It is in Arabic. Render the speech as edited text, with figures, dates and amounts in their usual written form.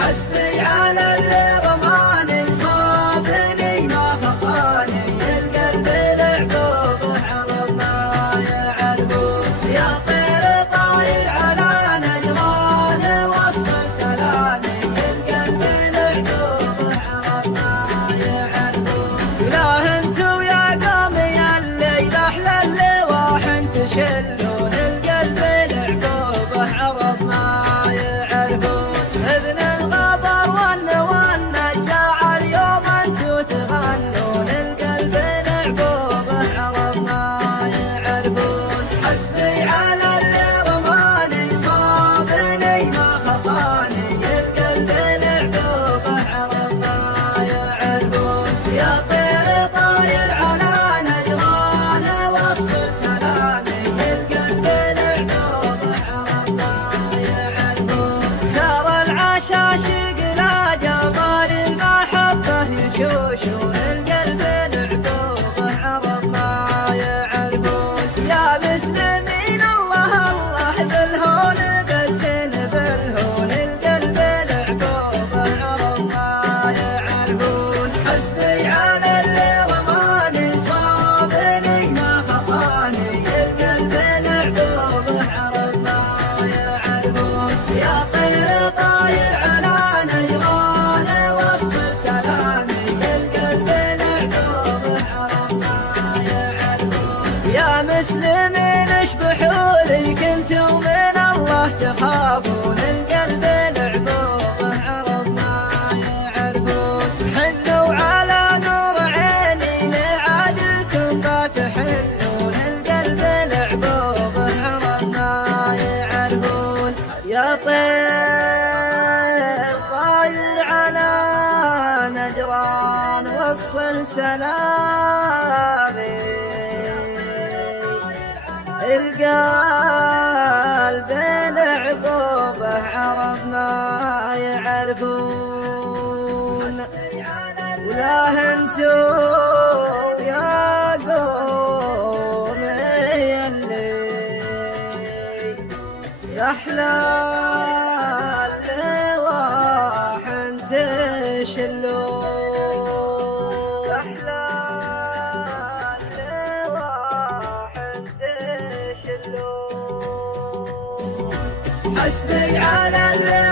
حسبي على اللي رماني صابني ما خطاني القلب لعبوبه عرب ما يعرفون يا طير طاير على نجران وصل سلامي القلب لعبوبه عرب ما يعرفون لا انتو يا قومي الليل احلى اللواح تشلون القلب لعبوبه عرب ما يعرفون ابن الغبر والنجاع اليوم انتو تغنون القلب لعبوبه عرب ما يعرفون حسبي على اللي رماني صابني ما خطاني القلب لعبوبه عرب ما يعرفون يا طير طاير على نجران وصل سلامي القلب لعبوبه عرب ما يعرفون ترى العشاشق لا جبار المحبة يشوشون القلب لعبوبه عرب ما يعرفون يا مسلمين الله الله بالهون بالزين بالهون القلب لعبوبه عرب ما يعرفون حسبي على اللي رماني صابني ما خطاني القلب لعبوبه عرب ما يعرفون يا طير طاير على نجران وصل سلامي القلب لعبوبه عرب ما يعرفون يا مسلمين اشبحوا لي كنتم من الله تخافون القلب لعبوبه عرب ما يعرفون حنوا على نور عيني لعادكم ما تحنون القلب لعبوبه عرب ما يعرفون يا طير طاير على نجران وصل سلامي القلب لعبوبه عرب ما يعرفون ولا انتو يا قومي اللي احلى اللواح تشلون احلى اللواح تشلون حسبي على اللي